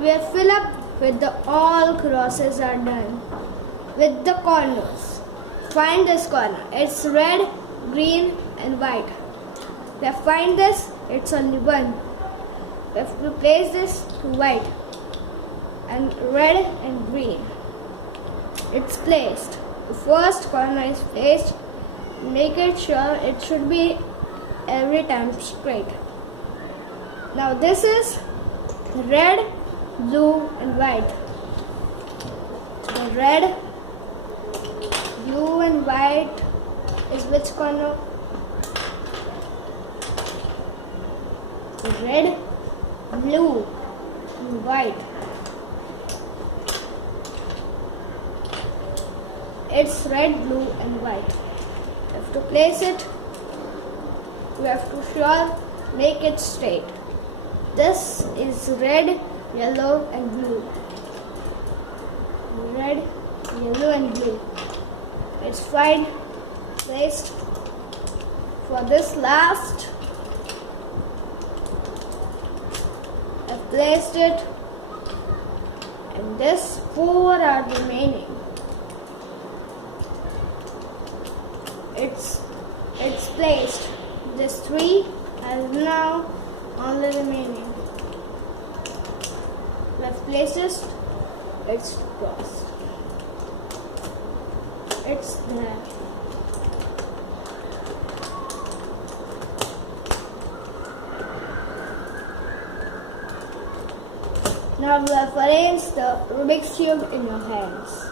we have fill up with the all crosses are done with the corners. Find this corner. It's red, green and white. We have find this. It's only one. We have to place this to white and red and green. It's placed. The first corner is placed. Make it sure it should be every time straight. Now this is red, blue and white. The red, blue and white is which corner? The red, blue and white. It's red, blue and white. We have to place it. We have to sure make it straight. This is red, yellow and blue. Red, yellow and blue. It's fine. Placed. For this last, I've placed it. And this 4 are remaining. It's placed. This 3 is now only remaining. Let's place it. It's crossed. It's there. Now we have arranged the Rubik's Cube in your hands.